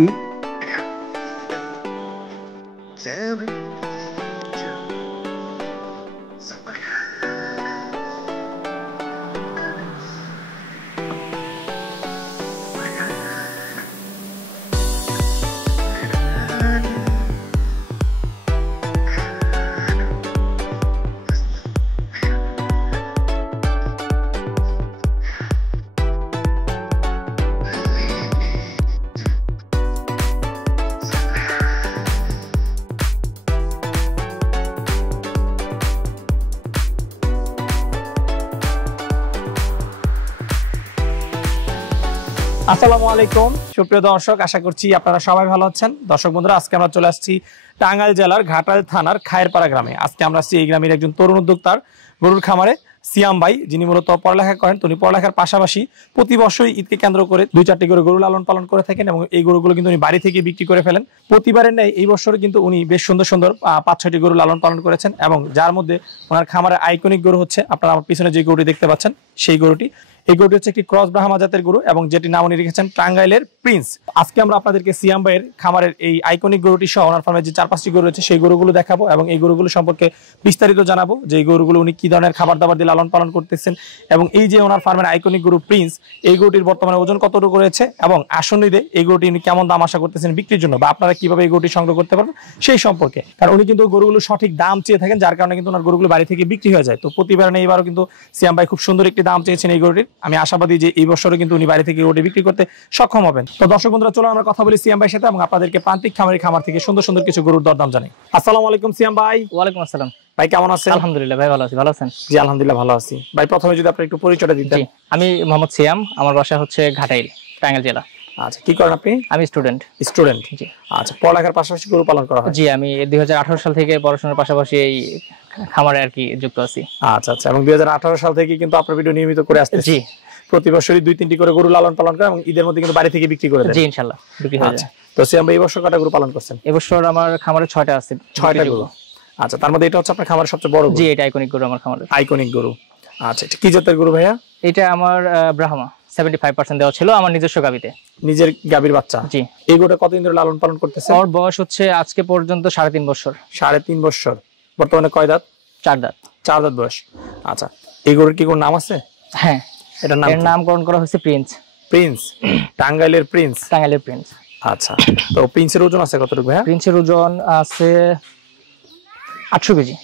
আসসালামু আলাইকুম সুপ্রিয় দর্শক, আশা করছি আপনারা সবাই ভালো আছেন। দর্শক বন্ধুরা, আজকে আমরা চলে আসছি টাঙ্গাইল জেলার ঘাটাল থানার খায়েরপাড়া গ্রামে। আজকে আমরা আসছি এই গ্রামের একজন তরুণ উদ্যোক্তার গরুর খামারে, সিয়াম ভাই, যিনি মূলত পড়ালেখা করেন। তিনি পড়ালেখার পাশাপাশি প্রতি বছরই ঈদকে কেন্দ্র করে 2-4টি করে গরু লালন পালন করে থাকেন এবং এই গরুগুলো কিন্তু উনি বাড়ি থেকে বিক্রি করে ফেলেন। প্রতিবারের ন্যায় এই বছর কিন্তু উনি বেশ সুন্দর সুন্দর 5-6টি গরু লালন পালন করেছেন এবং যার মধ্যে ওনার খামারের আইকনিক গরু হচ্ছে আপনারা আমার পিছনে যে গরুটি দেখতে পাচ্ছেন সেই গরুটি। এই গরুটি হচ্ছে একটি ক্রস ব্রাহ্মা জাতের গরু এবং যেটি নাম উনি রেখেছেন টাঙ্গাইলের প্রিন্স। আজকে আমরা আপনাদেরকে সিয়াম ভাইয়ের খামারের এই আইকনিক গরুটি সহ ওনার ফার্মে যে 4-5টি গরু রয়েছে সেই গরুগুলো দেখাবো এবং এই গরুগুলো সম্পর্কে বিস্তারিত জানাবো, যে এই গরুগুলো উনি কি ধরনের খাবার দাবার দিয়ে লালন পালন করতেছেন এবং এই যে ওনার ফার্মের আইকনিক গরু প্রিন্স, এই গরুটির বর্তমানে ওজন কতটুকু রয়েছে এবং আসন্ন ঈদে এই গরুটি উনি কেমন দাম আশা করতেছেন বিক্রির জন্য, বা আপনারা কিভাবে এই গরুটি সংগ্রহ করতে পারবেন সেই সম্পর্কে। কারণ উনি কিন্তু গরুগুলো সঠিক দাম চেয়ে থাকেন, যার কারণে কিন্তু ওনার গরুগুলো বাড়ি থেকে বিক্রি হয়ে যায়। তো প্রতিবার নেই, এবারও কিন্তু সিয়াম ভাই খুব সুন্দর একটি দাম চেয়েছেন এই গরুটির। আমি আশাবাদী যে এই বছরে কিন্তু উনি বাড়ি থেকে গরুটি বিক্রি করতে সক্ষম হবেন। তো দর্শক বন্ধুরা, চলো আমরা কথা বলি সিয়াম ভাইয়ের সাথে এবং আপনাদেরকে প্রান্তিক খামার থেকে সুন্দর সুন্দর কিছু গরুর দরদাম জানাই। আসসালামু আলাইকুম সিয়াম ভাই। ওয়ালাইকুম আসসালাম ভাই, কেমন আছেন? আলহামদুলিল্লাহ ভাই, ভালো আছি। ভালো আছেন? জি আলহামদুলিল্লাহ ভালো আছি। ভাই, প্রথমে যদি আপনি একটু পরিচয়টা দিতেন। জি, আমি মোহাম্মদ সিয়াম, আমার বাসা হচ্ছে ঘাটাইল, টাঙ্গাইল জেলা। আচ্ছা, কি করেন আপনি? আমি স্টুডেন্ট। জি। আচ্ছা, পড়ালেখার পাশাপাশি গরু পালন করা হয়? জি, আমি 2018 সাল থেকে পড়াশোনার পাশাপাশি এই খামারে আর কি যুক্ত আছি। আচ্ছা আচ্ছা, এবং 2018 সাল থেকে কিন্তু আপনার ভিডিও নিয়মিত করে আসতেছেন? জি। প্রতি বছরই 2-3টি করে গরু লালন পালন করেন এবং ঈদের মধ্যে কিন্তু বাড়ি থেকে বিক্রি করে দেন? জি ইনশাআল্লাহ বিক্রি হয়ে যায়। তো সিয়াম ভাই, এই বছর কয়টা গরু পালন করছেন? এই বছর আমার খামারে 6টা আছে। 6টা গরু। আচ্ছা, তার মধ্যে এটা হচ্ছে আপনার খামারের সবচেয়ে বড় গরু? জি, এটা আইকনিক গরু আমার খামারে। আইকনিক গরু। আচ্ছা, এটা কি জাতের গরু ভাইয়া? এটা আমার ব্রাহ্মা 75% দেওয়া ছিল আমার নিজস্ব গাবিতে। নিজের গাবির বাচ্চা? জি। এই গরুটা কতদিন ধরে লালন পালন করতেছেন? ওর বয়স হচ্ছে আজকে পর্যন্ত 3.5 বছর। 3.5 বছর। বর্তমানে কয় দাঁত? 4 দাঁত। 4 দাঁত বয়স। আচ্ছা, এই গরুর কি কোনো নাম আছে? হ্যাঁ, এটার নাম? এর নামকরণ করা হয়েছে প্রিন্স। প্রিন্স? টাঙ্গাইলের প্রিন্স? টাঙ্গাইলের প্রিন্স। আচ্ছা, তো প্রিন্সের ওজন আছে কতটুকু ভাইয়া? প্রিন্সের ওজন আছে 800 কেজি।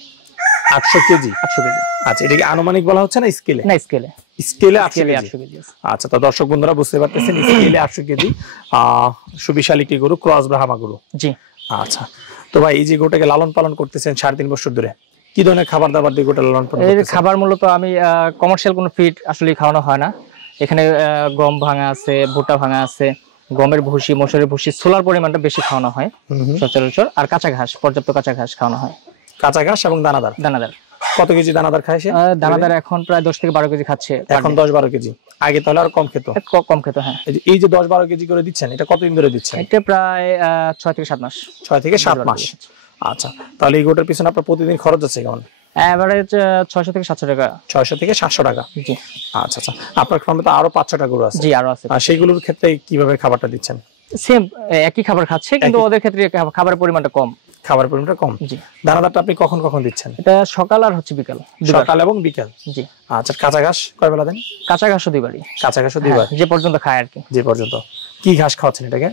800 কেজি? 800 কেজি। আচ্ছা, এটা কি আনুমানিক বলা হচ্ছে না স্কেলে? না, স্কেলে। স্কেলে 800 কেজি। আচ্ছা, তো দর্শক বন্ধুরা বুঝতে পারতেছেন স্কেলে 800 কেজি সুবিশাল একটি গরু, ক্রস ব্রাহ্মা গরু। জি। আচ্ছা, তো ভাই এই যে গরুটাকে লালন পালন করতেছেন 3.5 বছর ধরে, কি ধরনের খাবার দাবার দিয়ে গরুটা লালন পালন করতেছেন? এর খাবার মূলত আমি কমার্শিয়াল কোনো ফিড আসলে খাওয়ানো হয় না। এখানে গম ভাঙা আছে, ভুট্টা ভাঙা আছে, গমের ভুসি, মসুরের ভুসি, ছোলার পরিমাণটা বেশি খাওয়ানো হয় সচরাচর, আর কাঁচা ঘাস, পর্যাপ্ত কাঁচা ঘাস খাওয়ানো হয়। কাঁচা ঘাস এবং দানাদার? দানাদার। কত কেজি দানাদার খায় সে? দানাদার এখন প্রায় 10 থেকে 12 কেজি খাচ্ছে এখন। 10-12 কেজি? আগে তাহলে আর কম খেত? কম খেত, হ্যাঁ। এই যে 10-12 কেজি করে দিচ্ছেন, এটা কতদিন ধরে দিচ্ছেন? এটা প্রায় 6 থেকে 7 মাস। 6 থেকে 7 মাস। আচ্ছা, তাহলে এই গরুটার পিছনে আপনার প্রতিদিন খরচ আছে কেমন? এভারেজ 600 থেকে 700 টাকা। 600 থেকে 700 টাকা? জি। আচ্ছা আচ্ছা, আপনার ফার্মে তো আরো 5-6টা গরু আছে? জি, আরো আছে। আর সেইগুলোর ক্ষেত্রে কিভাবে খাবারটা দিচ্ছেন? সেম একই খাবার খাচ্ছে, কিন্তু ওদের ক্ষেত্রে খাবারের পরিমাণটা কম। খাবারের পরিমাণটা কম? জি। দানাদারটা আপনি কখন কখন দিচ্ছেন? এটা সকাল আর হচ্ছে বিকাল। সকাল এবং বিকাল? জি। আচ্ছা, কাঁচা ঘাস কয় বেলা দেন? কাঁচা ঘাসও দুইবারই। কাঁচা ঘাসও দুইবার? যে পর্যন্ত খায় আর কি। যে পর্যন্ত। কি ঘাস খাওয়াচ্ছেন এটাকে?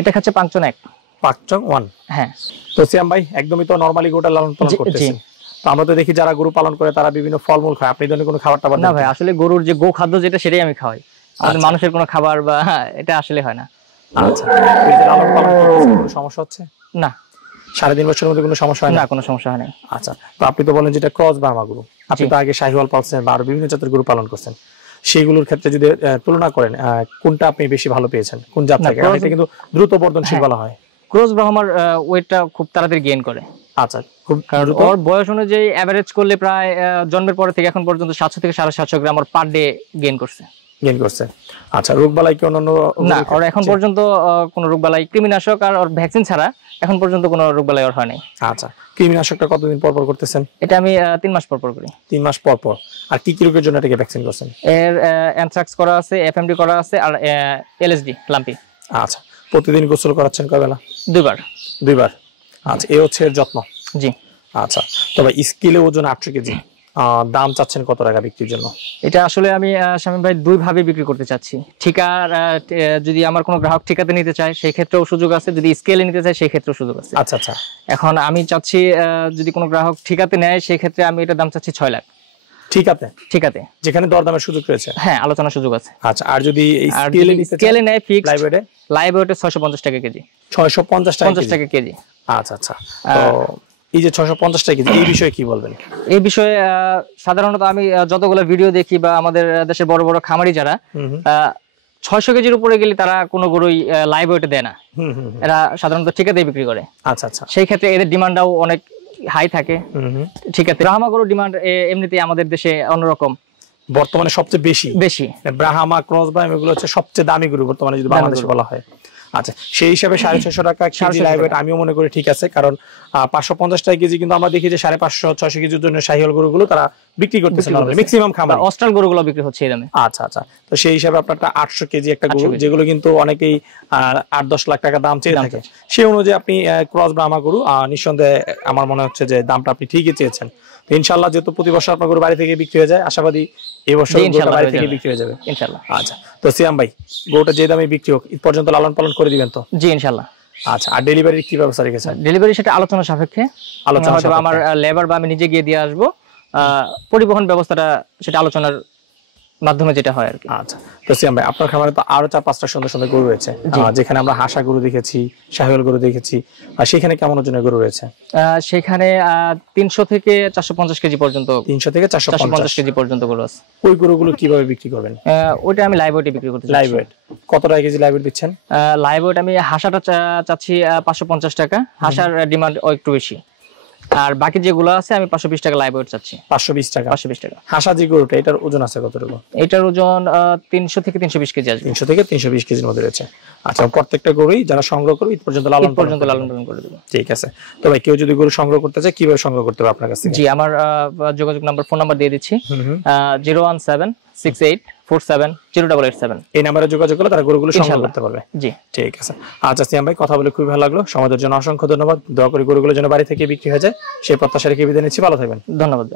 এটা খাচ্ছে 5-1। 5-1? হ্যাঁ। তো সিয়াম ভাই, একদমই তো নরমালি গরুটা লালন পালন করতেছেন। তো আমরা তো দেখি যারা গরু পালন করে তারা বিভিন্ন ফলমূল খায়, আপনি ধরনের কোনো খাবার টাবার? না ভাই, আসলে গরুর যে গো খাদ্য যেটা সেটাই আমি খাওয়াই। আমাদের মানুষের কোনো খাবার বা এটা আসলে হয় না। আচ্ছা, এই যে লালন পালন করতেছেন, কোনো সমস্যা হচ্ছে না? 3.5 বছরের মধ্যে কোনো সমস্যা হয় না? না, কোনো সমস্যা হয় না। আচ্ছা, তো আপনি তো বলেন যেটা ক্রস ব্রাহ্মা গরু, আপনি তো আগে শাহিওয়াল পালছেন বা আরো বিভিন্ন জাতের গরু পালন করছেন, সেইগুলোর ক্ষেত্রে যদি তুলনা করেন কোনটা আপনি বেশি ভালো পেয়েছেন, কোন জাত থেকে? এটা কিন্তু দ্রুত বর্ধনশীল বলা হয়। ক্রস ব্রাহ্মার ওয়েটটা খুব তাড়াতাড়ি গেইন করে। আচ্ছা, খুব ওর বয়স অনুযায়ী এভারেজ করলে প্রায় জন্মের পর থেকে এখন পর্যন্ত 700 থেকে 750 গ্রাম ওর পার ডে গেইন করছে। আচ্ছা, রোগবালাই কি অন্যান্য? না, ওর এখন পর্যন্ত কোনো রোগবালাই, কৃমিনাশক আর ওর ভ্যাকসিন ছাড়া এখন পর্যন্ত কোনো রোগবালাই ওর হয় নাই। আচ্ছা, কৃমিনাশকটা কতদিন পর পর করতেছেন? এটা আমি 3 মাস পর পর করি। 3 মাস পর পর। আর কি কি রোগের জন্য এটাকে ভ্যাকসিন করছেন? এর অ্যানথ্রাক্স করা আছে, এফএমডি করা আছে, আর এলএসডি লাম্পি। আচ্ছা, প্রতিদিন গোসল করাচ্ছেন কয় বেলা? 2 বার। আচ্ছা, এই হচ্ছে এর যত্ন। জি। আচ্ছা, তবে স্কেলে ওজন 800 কেজি, দাম চাচ্ছেন কত টাকা বিক্রির জন্য? এটা আসলে আমি শামীম ভাই 2 ভাবে বিক্রি করতে চাচ্ছি। ঠিকার যদি আমার কোনো গ্রাহক ঠিকাতে নিতে চায় সেই ক্ষেত্রেও সুযোগ আছে, যদি স্কেলে নিতে চায় সেই ক্ষেত্রেও সুযোগ আছে। আচ্ছা আচ্ছা। এখন আমি চাচ্ছি যদি কোনো গ্রাহক ঠিকাতে নেয় সেই ক্ষেত্রে আমি এটার দাম চাচ্ছি 6 লাখ। ঠিকাতে যেখানে দরদামের সুযোগ রয়েছে? হ্যাঁ, আলোচনার সুযোগ আছে। আচ্ছা, আর যদি স্কেলে নেয় ফিক্সড লাইভ ওয়েটে 650 টাকা কেজি। 650 টাকা কেজি। আচ্ছা আচ্ছা। তো এই যে 650 টাকা কেজি, এই বিষয়ে কি বলবেন? এই বিষয়ে সাধারণত আমি যতগুলো ভিডিও দেখি বা আমাদের দেশের বড় বড় খামারি যারা 600 কেজির উপরে গেলে তারা কোনো গরুই লাইভ ওয়েটে দেয় না, এরা সাধারণত ঠিকাতে বিক্রি করে। আচ্ছা আচ্ছা। সেই ক্ষেত্রে এদের ডিমান্ডটাও অনেক হাই থাকে। ঠিক আছে, ব্রাহ্মা গরুর ডিমান্ড এমনিতেই আমাদের দেশে অন্যরকম, বর্তমানে সবচেয়ে বেশি ব্রাহ্মা, ক্রস ব্রাহ্মা এগুলো হচ্ছে সবচেয়ে দামি গরু বর্তমানে যদি বাংলাদেশে বলা হয়। আচ্ছা, সেই হিসাবে 650 টাকা কেজি লাইভ ওয়েট আমিও মনে করি ঠিক আছে, কারণ 550 টাকা কেজি কিন্তু আমরা দেখি যে 550-600 কেজির জন্য শাহিওয়াল গরুগুলো তারা বিক্রি করতেছে ম্যাক্সিমাম খামার, অস্ট্রাল গরুগুলো বিক্রি হচ্ছে এই দামে। আচ্ছা আচ্ছা। তো সেই হিসাবে আপনারটা 800 কেজি একটা গরু, যেগুলো কিন্তু অনেকেই 8-10 লাখ টাকা দাম চেয়ে থাকে, সেই অনুযায়ী আপনি ক্রস ব্রাহ্মা গরু নিঃসন্দেহে আমার মনে হচ্ছে যে দামটা আপনি ঠিকই চেয়েছেন। ইনশাআল্লাহ যেহেতু প্রতি বছর আপনার গরু বাড়ি থেকে বিক্রি হয়ে যায়, আশাবাদী এই বছর বাড়ি থেকে বিক্রি হয়ে যাবে ইনশাআল্লাহ। আচ্ছা, তো সিয়াম ভাই, গরুটা যে দামে বিক্রি হোক ঈদ পর্যন্ত লালন পালন করে দিবেন তো? জি ইনশাআল্লাহ। আচ্ছা, আর ডেলিভারির কি ব্যবস্থা রেখেছেন? ডেলিভারি সেটা আলোচনা সাপেক্ষে, হয়তো আমার লেবার বা আমি নিজে গিয়ে দিয়ে আসবো, পরিবহন ব্যবস্থাটা সেটা আলোচনার মাধ্যমে যেটা হয় আর কি। আচ্ছা, তো সিয়াম ভাই, আপনার খামারে তো আরো 4-5টা সুন্দর সুন্দর গরু রয়েছে, যেখানে আমরা হাসা গরু দেখেছি, শাহিওয়াল গরু দেখেছি, আর সেখানে কেমন ওজনের গরু রয়েছে? সেখানে 300 থেকে 450 কেজি পর্যন্ত, 300 থেকে 450 কেজি পর্যন্ত গরু আছে। ওই গরুগুলো কিভাবে বিক্রি করবেন? ওইটা আমি লাইভ ওয়েটে বিক্রি করতে চাচ্ছি। লাইভ ওয়েট কত টাকা কেজি লাইভ ওয়েট দিচ্ছেন? লাইভ ওয়েট আমি হাসাটা চাচ্ছি 550 টাকা, হাসার ডিমান্ড একটু বেশি, আর বাকি যেগুলো আছে আমি 520 টাকা লাইভ ওয়েট চাচ্ছি। 520 টাকা। 520 টাকা। হাসা যে গরুটা, এটার ওজন আছে কতটুকু? এটার ওজন 300 থেকে 320 কেজি আসবে। 300 থেকে 320 কেজির মধ্যে রয়েছে। আচ্ছা, প্রত্যেকটা গরুই যারা সংগ্রহ করবে ঈদ পর্যন্ত লালন পালন করে দেব। ঠিক আছে। তো ভাই, কেউ যদি গরু সংগ্রহ করতে চায় কিভাবে সংগ্রহ করতে হবে আপনার কাছে? জি, আমার যোগাযোগ নাম্বার, ফোন নাম্বার দিয়ে দিচ্ছি, 01768470887। এই নম্বরে যোগাযোগ করলে তারা গরুগুলো সংগ্রহ করতে পারবে। জি, ঠিক আছে। আচ্ছা সিয়াম ভাই, কথা বলে খুবই ভালো লাগলো, সমাজের জন্য অসংখ্য ধন্যবাদ। দোয়া করি গরুগুলো যেন বাড়ি থেকে বিক্রি হয়ে যায় সেই প্রত্যাশা রেখে বিদায় নিচ্ছি। ভালো থাকবেন। ধন্যবাদ।